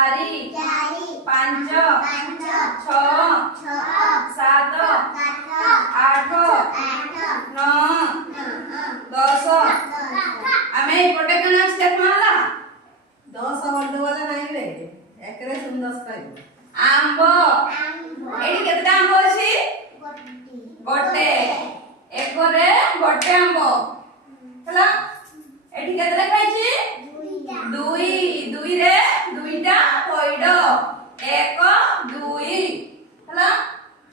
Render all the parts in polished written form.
चारि पांच छ सात आठ नौ 10 आमे एपटे कना स्टेप मारला 10 वर्ड वाला नहीं रे एकरे सुंदर कहबो आंब एडी केतेटा आंब अछि गोटे एकरे गोटे आंब हला एडी केतेटा खाइछि दुई दुई रे दुईटा पइड एक दुई हला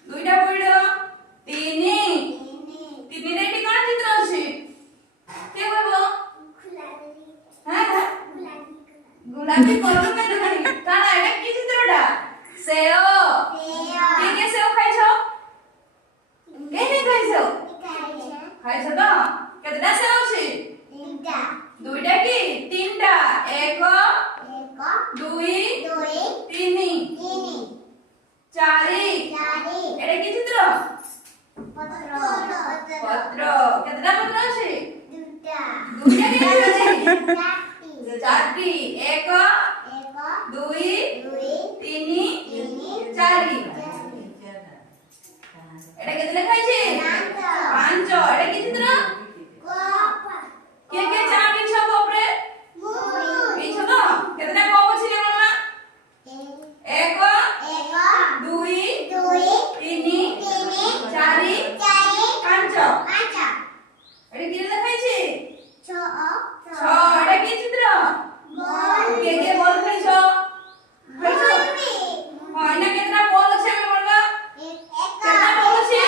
दुईटा पइड तीनी तीनी रे एडी कोन चित्र अछि के कहबो हां गुलाबी कलर में देखनी काना एटा की चित्रटा सेओ के सेओ खाइछो के नहीं खाइछो खाइछो तो केतेटा सेओ अछि दुईटा की तीनटा एक दुई तीनी चारि एटा की चित्र पत्र केतेटा पत्र अछि दुईटा की चित्र अछि चारटी एक दुई तीनी चारि एटा केते खाइछे पांच एटा की चित्र के चा पीछो कोपरे पीछो तो केतेटा कोप अछि लेमना एक दुई तीनी चारि पांच एटा की खाइछे छ एटा की चित्र के बॉल खेलिछो खेलिछो हां इना केतना बॉल अछि हम बोलबा केतना बॉल अछि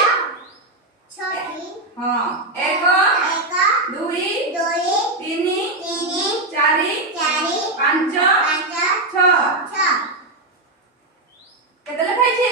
हां एक दुई तीनी चारि पांच छ केतेला खाइछे